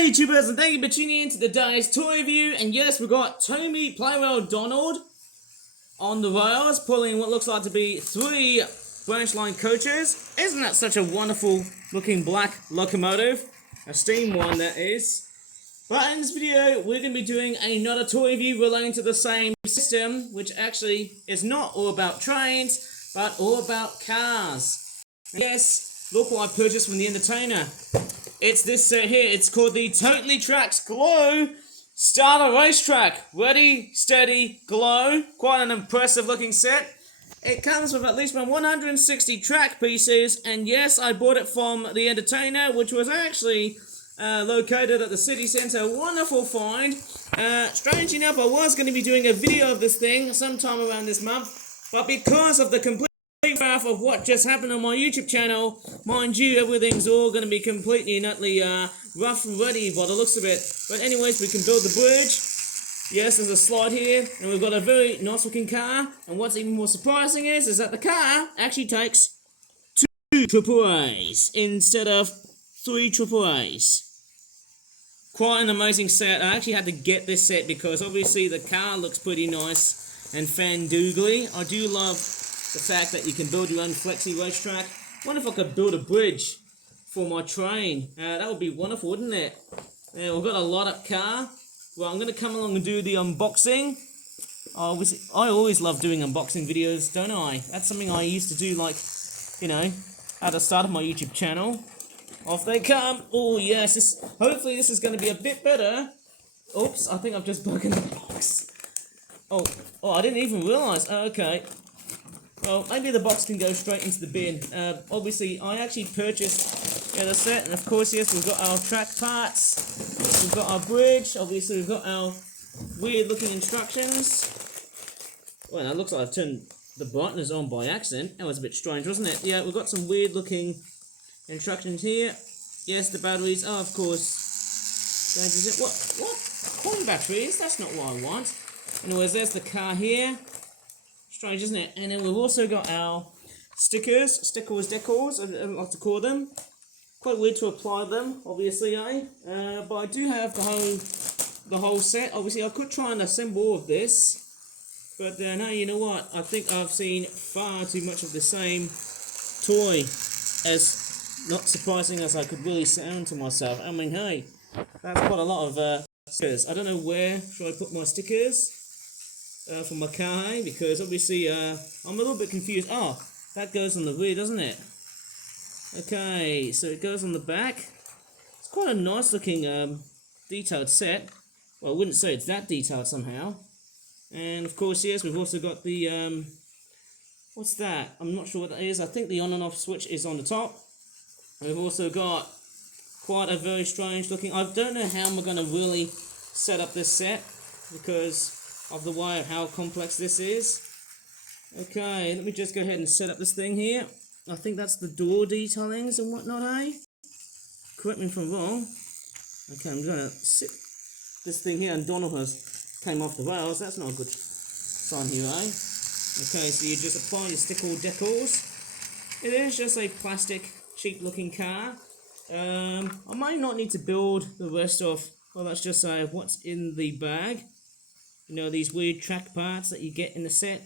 Hey YouTubers, and thank you for tuning in to today's toy review. And yes, we've got Tomy Playwell Donald on the rails, pulling what looks like to be 3 branch line coaches. Isn't that such a wonderful looking black locomotive? A steam one, that is. But in this video, we're going to be doing another toy review relating to the same system, which actually is not all about trains, but all about cars. And yes, look what I purchased from the Entertainer. It's this set here. It's called the Totally Tracks Glow Starter Racetrack. Ready, steady, glow. Quite an impressive looking set. It comes with at least 160 track pieces, and yes, I bought it from the Entertainer, which was actually located at the city centre. Wonderful find. Strange enough, I was going to be doing a video of this thing sometime around this month, but because of the complete graph of what just happened on my YouTube channel, mind you, everything's all going to be completely and utterly rough and ready by the looks of it. But anyways, we can build the bridge. Yes, there's a slide here, and we've got a very nice looking car. And what's even more surprising is that the car actually takes 2 AAAs instead of 3 AAAs. Quite an amazing set. I actually had to get this set because obviously the car looks pretty nice and fan-doogly. I do love the fact that you can build your own flexi racetrack. Wonder if I could build a bridge for my train. That would be wonderful, wouldn't it? We've got a light-up car. Well, I'm going to come along and do the unboxing. I always love doing unboxing videos, don't I? That's something I used to do, like, you know, at the start of my YouTube channel. Off they come. Oh, yes. Hopefully this is going to be a bit better. Oops, I think I've just broken the box. Oh, I didn't even realise. Okay. Well, maybe the box can go straight into the bin. Obviously, I actually purchased the set, and of course, yes, we've got our track parts, we've got our bridge, obviously we've got our weird-looking instructions. Well, it looks like I've turned the brightness on by accident. That was a bit strange, wasn't it? Yeah, we've got some weird-looking instructions here. Yes, the batteries are, of course, going to... What? Coin batteries? That's not what I want. Anyways, there's the car here. Strange, isn't it? And then we've also got our stickers, decors, I like to call them. Quite weird to apply them, obviously, eh? But I do have the whole set. Obviously, I could try and assemble all of this, but no, you know what? I think I've seen far too much of the same toy, as not surprising as I could really sound to myself. I mean, hey, that's quite a lot of stickers. I don't know where should I put my stickers. For my car, because obviously I'm a little bit confused. Oh, that goes on the rear, doesn't it? Okay, so it goes on the back. It's quite a nice looking detailed set. Well, I wouldn't say it's that detailed somehow. And of course, yes, we've also got the what's that? I'm not sure what that is. I think the on and off switch is on the top. We've also got quite a very strange looking... I don't know how I'm going to really set up this set, because of the way of how complex this is. Okay, let me just go ahead and set up this thing here. I think that's the door detailings and whatnot, eh? Correct me if I'm wrong. Okay, I'm going to sit this thing here, and Donald has came off the rails. That's not a good sign here, eh? Okay, so you just apply your sticker decors. It is just a plastic, cheap looking car. I might not need to build the rest of, well, let's just say what's in the bag. You know, these weird track parts that you get in the set.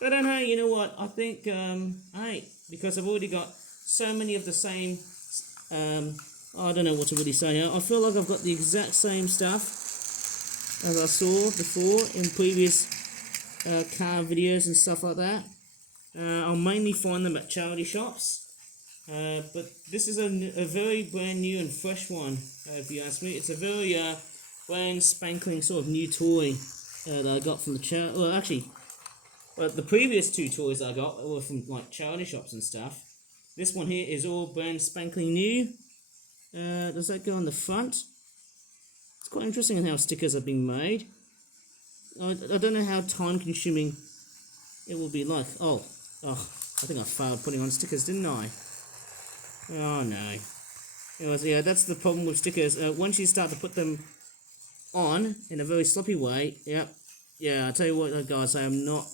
But I don't know, you know what, I think, hey, because I've already got so many of the same, I don't know what to really say here. I feel like I've got the exact same stuff as I saw before in previous car videos and stuff like that. I'll mainly find them at charity shops. But this is a very brand new and fresh one, if you ask me. It's a very... brand spanking sort of new toy that I got from the charity. Well, actually, the previous 2 toys I got were from like charity shops and stuff. This one here is all brand spanking new. Does that go on the front? It's quite interesting how stickers are being made. I don't know how time consuming it will be like. Oh, I think I failed putting on stickers, didn't I? Oh no. Anyways, yeah, that's the problem with stickers. Once you start to put them on in a very sloppy way, yeah, I'll tell you what, guys, I am not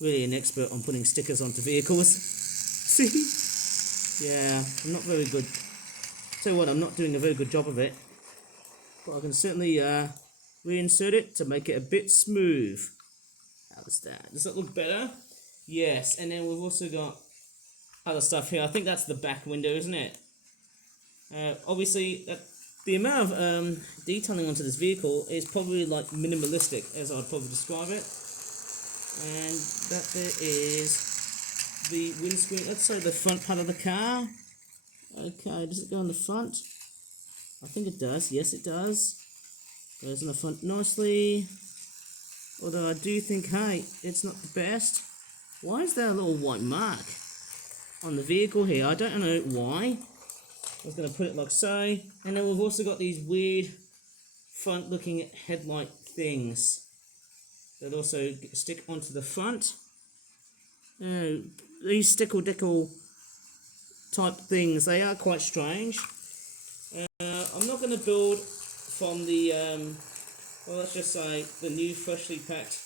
really an expert on putting stickers onto vehicles. See? Yeah, I'm not very good. Tell you what, I'm not doing a very good job of it, but I can certainly reinsert it to make it a bit smooth. How's that? Does that look better? Yes, and then we've also got other stuff here. I think that's the back window, isn't it? Obviously, the amount of detailing onto this vehicle is probably like minimalistic, as I'd probably describe it. And that there is the windscreen, let's say the front part of the car. Okay, does it go on the front? I think it does, yes it does. Goes on the front nicely. Although I do think, hey, it's not the best. Why is there a little white mark on the vehicle here? I don't know why. I was going to put it like so. And then we've also got these weird front looking headlight things that also stick onto the front. These stickle-dickle type things, they are quite strange. I'm not going to build from the, well, let's just say the new freshly packed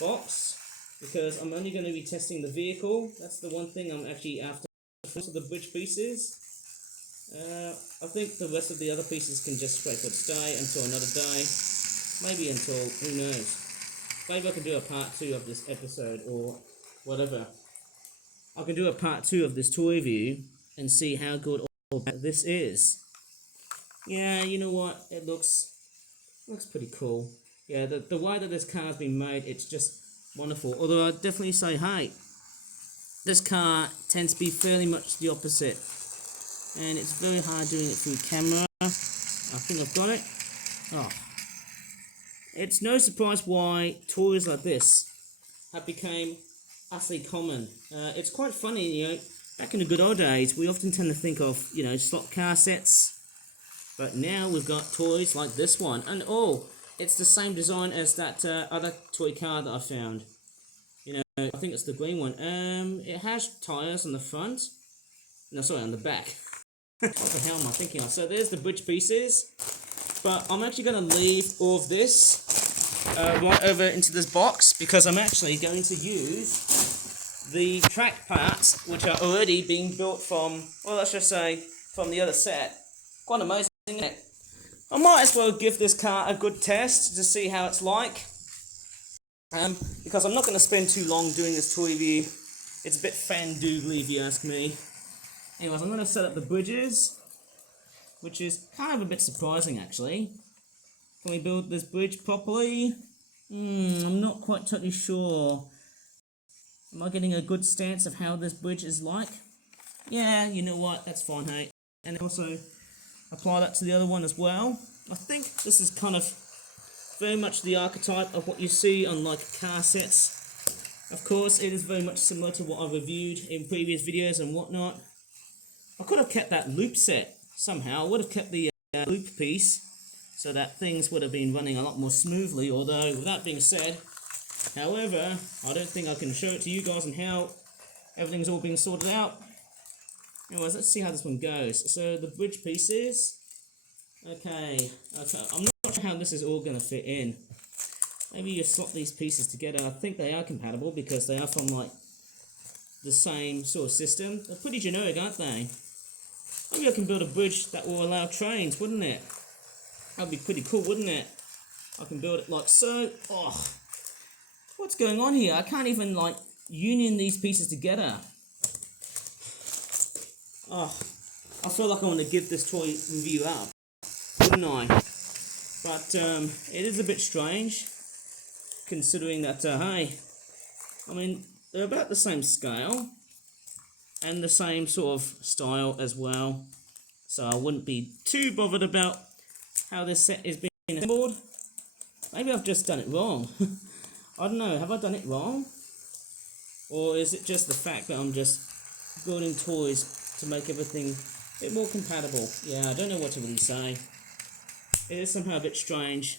box, because I'm only going to be testing the vehicle. That's the one thing I'm actually after. For the bridge pieces, I think the rest of the other pieces can just straight up stay until another day, maybe until, who knows, maybe I can do a part 2 of this episode or whatever. I can do a part 2 of this toy review and see how good or bad this is. Yeah, you know what, it looks pretty cool. Yeah, the way that this car's been made, it's just wonderful. Although I'd definitely say, hey, this car tends to be fairly much the opposite. And it's very hard doing it through camera. I think I've got it. Oh. It's no surprise why toys like this have become utterly common. It's quite funny, you know, back in the good old days, we often tend to think of, you know, slot car sets. But now we've got toys like this one. And oh, it's the same design as that other toy car that I found. You know, I think it's the green one. It has tyres on the front. No, sorry, on the back. What the hell am I thinking of? So there's the bridge pieces. But I'm actually going to leave all of this right over into this box, because I'm actually going to use the track parts, which are already being built from, well, let's just say, from the other set. Quite amazing, isn't it? I might as well give this car a good test to see how it's like. Because I'm not going to spend too long doing this toy review. It's a bit fan-doogly if you ask me. Anyways, I'm going to set up the bridges, which is kind of a bit surprising actually. Can we build this bridge properly? I'm not quite totally sure. Am I getting a good stance of how this bridge is like? Yeah, you know what, that's fine, hey. And also apply that to the other one as well. I think this is kind of very much the archetype of what you see on like car sets. Of course, it is very much similar to what I've reviewed in previous videos and whatnot. I could have kept that loop set somehow. I would have kept the loop piece so that things would have been running a lot more smoothly. Although, with that being said, however, I don't think I can show it to you guys and how everything's all being sorted out. Anyways, let's see how this one goes. So, the bridge pieces. Okay, I'm not sure how this is all going to fit in. Maybe you slot these pieces together. I think they are compatible because they are from, like, the same sort of system. They're pretty generic, aren't they? Maybe I can build a bridge that will allow trains, wouldn't it? That'd be pretty cool, wouldn't it? I can build it like so. Oh, what's going on here? I can't even, like, union these pieces together. Oh, I feel like I want to give this toy review up, wouldn't I? But it is a bit strange, considering that, hey, I mean, they're about the same scale, and the same sort of style as well. So I wouldn't be too bothered about how this set is being assembled. Maybe I've just done it wrong. I don't know, have I done it wrong? Or is it just the fact that I'm just building toys to make everything a bit more compatible? Yeah, I don't know what to really say. It is somehow a bit strange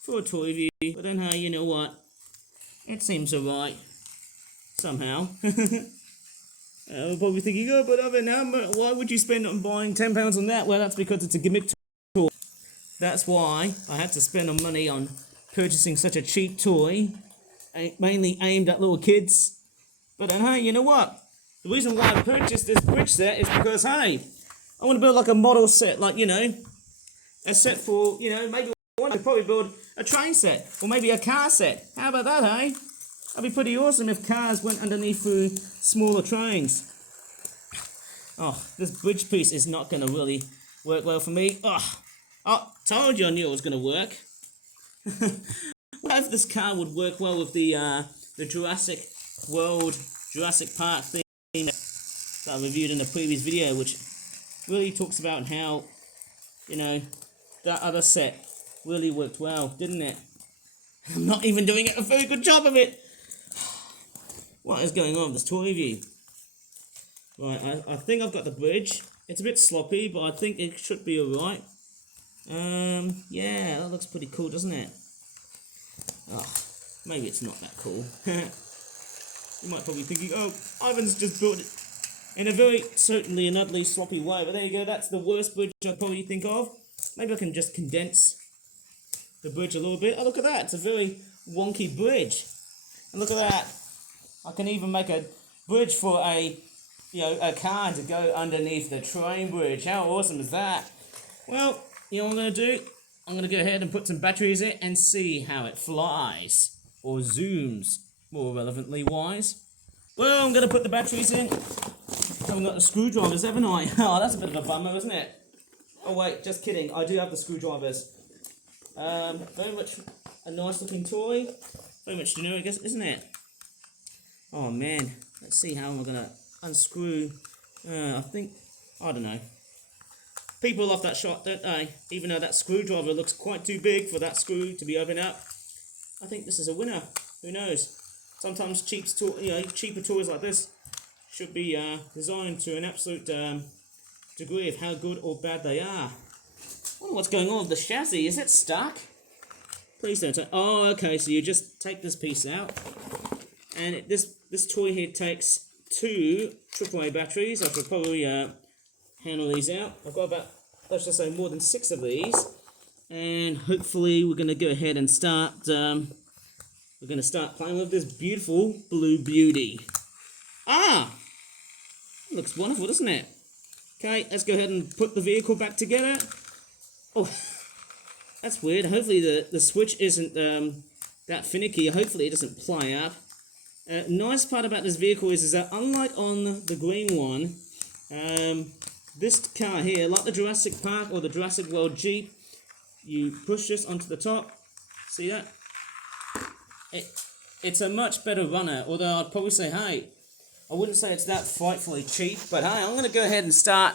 for a toy review, but then hey, you know what? It seems alright. Somehow. We're probably thinking, oh, but other now, why would you spend on buying £10 on that? Well, that's because it's a gimmick toy. That's why I had to spend on money on purchasing such a cheap toy, mainly aimed at little kids. But then, hey, you know what? The reason why I purchased this bridge set is because, hey, I want to build like a model set, like, you know, a set for, you know, maybe I want to probably build a train set, or maybe a car set. How about that, eh? That'd be pretty awesome if cars went underneath through smaller trains. Oh, this bridge piece is not going to really work well for me. Oh, told you I knew it was going to work. What if this car would work well with the Jurassic World, Jurassic Park theme that I reviewed in a previous video, which really talks about how, you know, that other set really worked well, didn't it? I'm not even doing a very good job of it. What is going on with this toy review? Right, I think I've got the bridge. It's a bit sloppy, but I think it should be alright. Yeah, that looks pretty cool, doesn't it? Oh, maybe it's not that cool. You might probably be thinking, oh, Ivan's just built it in a very, certainly an ugly, sloppy way. But there you go, that's the worst bridge I'd probably think of. Maybe I can just condense the bridge a little bit. Oh, look at that, it's a very wonky bridge. And look at that, I can even make a bridge for a, you know, a car to go underneath the train bridge. How awesome is that? Well, you know what I'm going to do? I'm going to go ahead and put some batteries in and see how it flies. Or zooms, more relevantly wise. Well, I'm going to put the batteries in. I haven't got the screwdrivers, haven't I? Oh, that's a bit of a bummer, isn't it? Oh wait, just kidding. I do have the screwdrivers. Very much a nice looking toy. Very much generic, isn't it? Oh man, let's see how am I going to unscrew. I don't know. People love that shot, don't they? Even though that screwdriver looks quite too big for that screw to be opened up. I think this is a winner. Who knows? Sometimes cheaper toys like this should be designed to an absolute degree of how good or bad they are. I wonder what's going on with the chassis. Is it stuck? Please don't take... Oh, okay, so you just take this piece out. And this toy here takes 2 AAA batteries. I could probably handle these out. I've got about, let's just say, more than 6 of these. And hopefully we're going to go ahead and start... we're going to start playing with this beautiful blue beauty. Ah! Looks wonderful, doesn't it? Okay, let's go ahead and put the vehicle back together. Oh, that's weird. Hopefully the switch isn't that finicky. Hopefully it doesn't play up. Nice part about this vehicle is that unlike on the green one, this car here, like the Jurassic Park or the Jurassic World Jeep, you push this onto the top. See that? It's a much better runner, although I'd probably say, hey, I wouldn't say it's that frightfully cheap, but hey, I'm going to go ahead and start.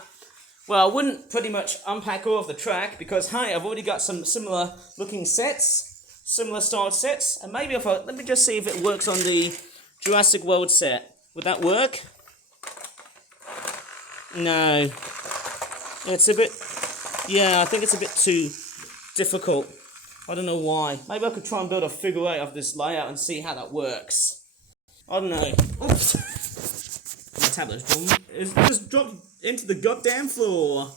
Well, I wouldn't pretty much unpack all of the track because, hey, I've already got some similar looking sets, similar style sets, and maybe let me just see if it works on the Jurassic World set. Would that work? No. It's a bit, yeah, I think it's a bit too difficult. I don't know why. Maybe I could try and build a figure 8 of this layout and see how that works. I don't know. Oops. My tablet's just dropped into the goddamn floor.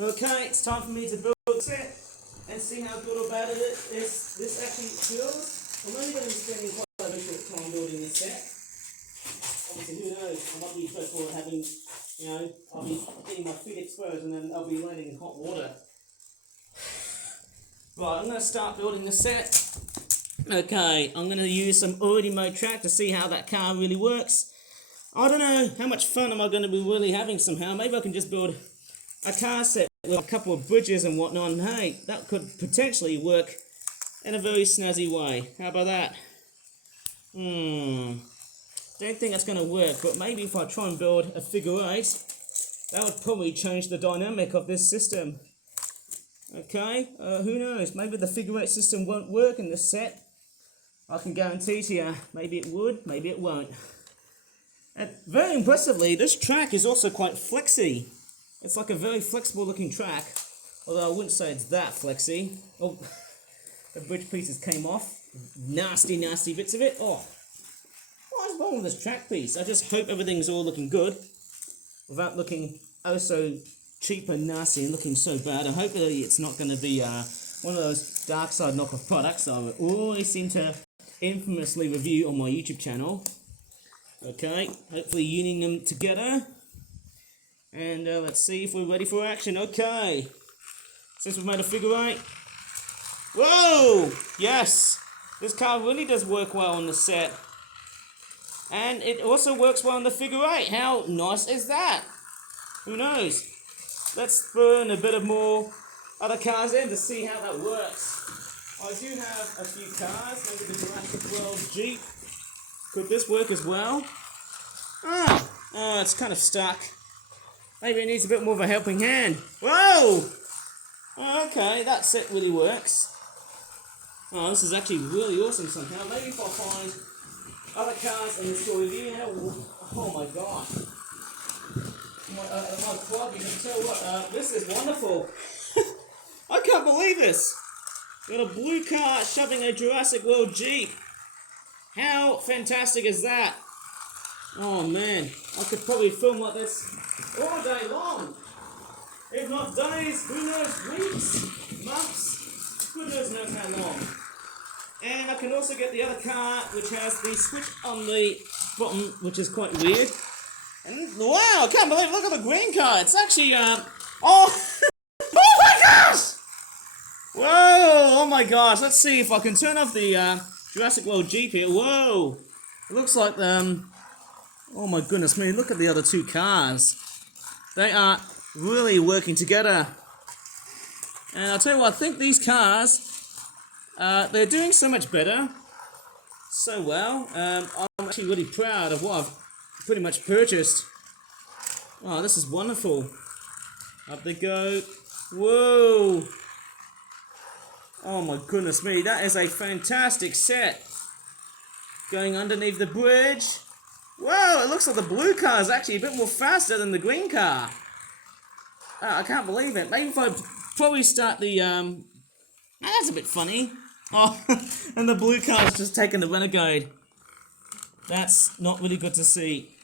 Okay, it's time for me to build a set and see how good or bad this actually feels. I'm only going to be spending quite a short time building this set. Obviously, who knows? I might be so forward having, you know, I'll be getting my feet exposed and then I'll be landing in hot water. Right, I'm going to start building the set. Okay, I'm going to use some already made track to see how that car really works. I don't know how much fun am I going to be really having somehow. Maybe I can just build a car set with a couple of bridges and whatnot. And hey, that could potentially work in a very snazzy way. How about that? Don't think that's going to work, but maybe if I try and build a figure 8, that would probably change the dynamic of this system. Okay, who knows? Maybe the figure 8 system won't work in this set. I can guarantee to you, maybe it would, maybe it won't. And very impressively, this track is also quite flexy. It's like a very flexible looking track, although I wouldn't say it's that flexy. Oh, the bridge pieces came off. Nasty, nasty bits of it. Oh, what is wrong with this track piece? I just hope everything's all looking good, without looking oh so cheap and nasty and looking so bad. I hope it's not going to be one of those dark side knockoff products I always seem to infamously review on my YouTube channel. Okay, hopefully uniting them together And let's see if we're ready for action. Okay. Since we've made a figure eight. Whoa! Yes! This car really does work well on the set. And it also works well on the figure eight. How nice is that? Who knows? Let's throw in a bit of more other cars in to see how that works. I do have a few cars, maybe the Jurassic World Jeep. Could this work as well? Oh, it's kind of stuck. Maybe it needs a bit more of a helping hand. Whoa! Oh, okay, that set really works. Oh, this is actually really awesome somehow. Maybe if I find other cars in this toy review. Oh my gosh. My club, you can tell what, this is wonderful. I can't believe this. Got a blue car shoving a Jurassic World Jeep. How fantastic is that? Oh man, I could probably film like this all day long. If not days, who knows, weeks, months, who knows how long. And I can also get the other car which has the switch on the bottom, which is quite weird. And wow, I can't believe it, look at the green car. It's actually, oh, oh my gosh! Whoa, oh my gosh, let's see if I can turn off the Jurassic World Jeep here. Whoa, it looks like, oh my goodness me, look at the other two cars. They are really working together. And I'll tell you what, I think these cars, they're doing so much better, so well. I'm actually really proud of what I've pretty much purchased. Oh, this is wonderful. Up they go. Whoa. Oh my goodness me, that is a fantastic set. Going underneath the bridge. Whoa, it looks like the blue car is actually a bit more faster than the green car. I can't believe it. Maybe if I probably start the, that's a bit funny. Oh, and the blue car's just taking the Renegade. That's not really good to see.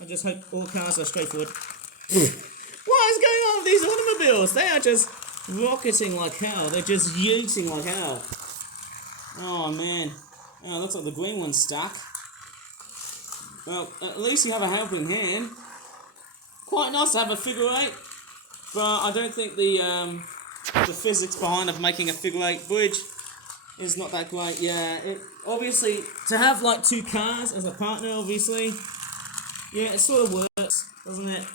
I just hope all cars are straightforward. What is going on with these automobiles? They are just rocketing like hell. They're just yeeting like hell. Oh man. Oh, it looks like the green one's stuck. Well, at least you have a helping hand. Quite nice to have a figure eight, but I don't think the physics behind of making a figure eight bridge is not that great. Yeah, obviously to have like two cars as a partner, obviously, yeah, it sort of works, doesn't it?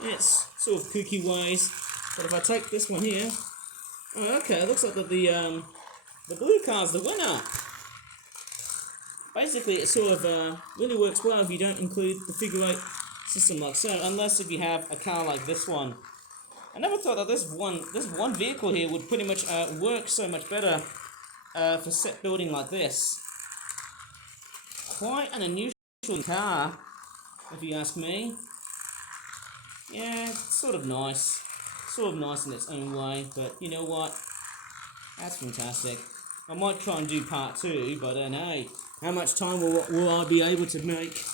It's sort of kooky ways. But if I take this one here, oh, okay, it looks like that the blue car's the winner. Basically, it sort of really works well if you don't include the figure eight system like so, unless if you have a car like this one. I never thought that this one vehicle here would pretty much work so much better for set building like this. Quite an unusual car, if you ask me. Yeah, it's sort of nice in its own way, but you know what? That's fantastic. I might try and do part 2, but hey, how much time will I be able to make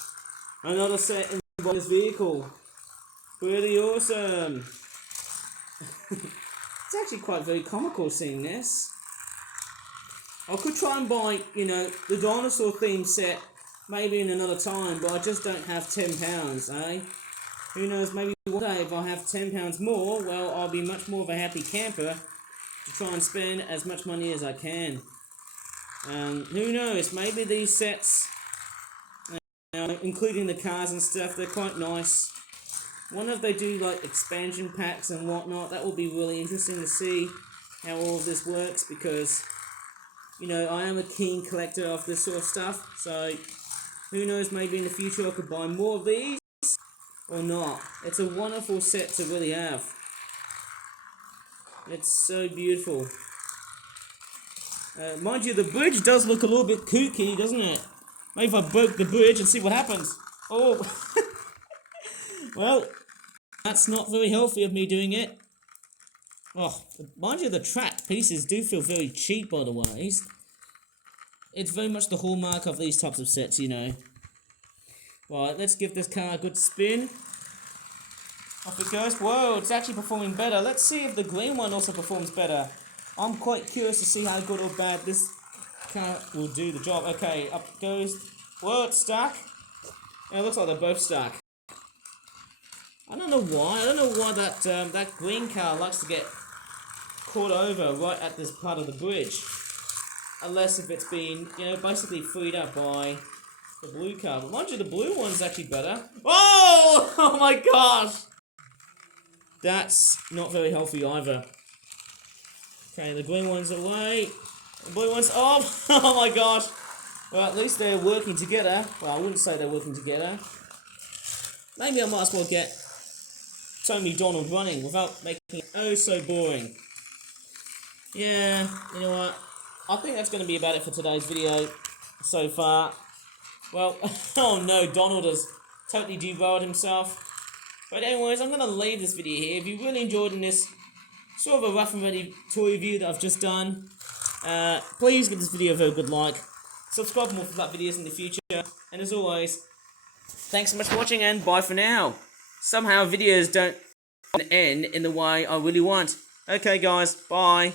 another set in this vehicle? Pretty awesome. It's actually quite very comical seeing this. I could try and buy, you know, the dinosaur theme set maybe in another time, but I just don't have £10, eh? Who knows, maybe one day if I have £10 more, well, I'll be much more of a happy camper to try and spend as much money as I can. Who knows, maybe these sets, including the cars and stuff, they're quite nice. Wonder if they do like expansion packs and whatnot. That will be really interesting to see how all of this works, because, you know, I am a keen collector of this sort of stuff. So who knows, maybe in the future I could buy more of these or not. It's a wonderful set to really have. It's so beautiful. Mind you, the bridge does look a little bit kooky, doesn't it? Maybe if I broke the bridge and see what happens. Oh. Well, that's not very healthy of me doing it. Oh, mind you, the tracked pieces do feel very cheap, by the way. It's very much the hallmark of these types of sets, you know. Right, let's give this car a good spin. Off it goes. Whoa, it's actually performing better. Let's see if the green one also performs better. I'm quite curious to see how good or bad this car will do the job. Okay, up it goes. Whoa, it's stuck. And it looks like they're both stuck. I don't know why. I don't know why that green car likes to get caught over right at this part of the bridge. Unless if it's been, basically freed up by the blue car. But mind you, the blue one's actually better. Oh! Oh my gosh! That's not very healthy either. Okay, the green one's away. The blue one's off. Oh my gosh! Well, at least they're working together. Well, I wouldn't say they're working together. Maybe I might as well get Tony Donald running without making it oh so boring. Yeah, you know what? I think that's going to be about it for today's video so far. Well, oh no, Donald has totally derailed himself. But anyways, I'm going to leave this video here. If you really enjoyed this sort of a rough and ready toy review that I've just done, please give this video a very good like. Subscribe for more flat videos in the future. And as always, thanks so much for watching and bye for now. Somehow videos don't end in the way I really want. Okay guys, bye.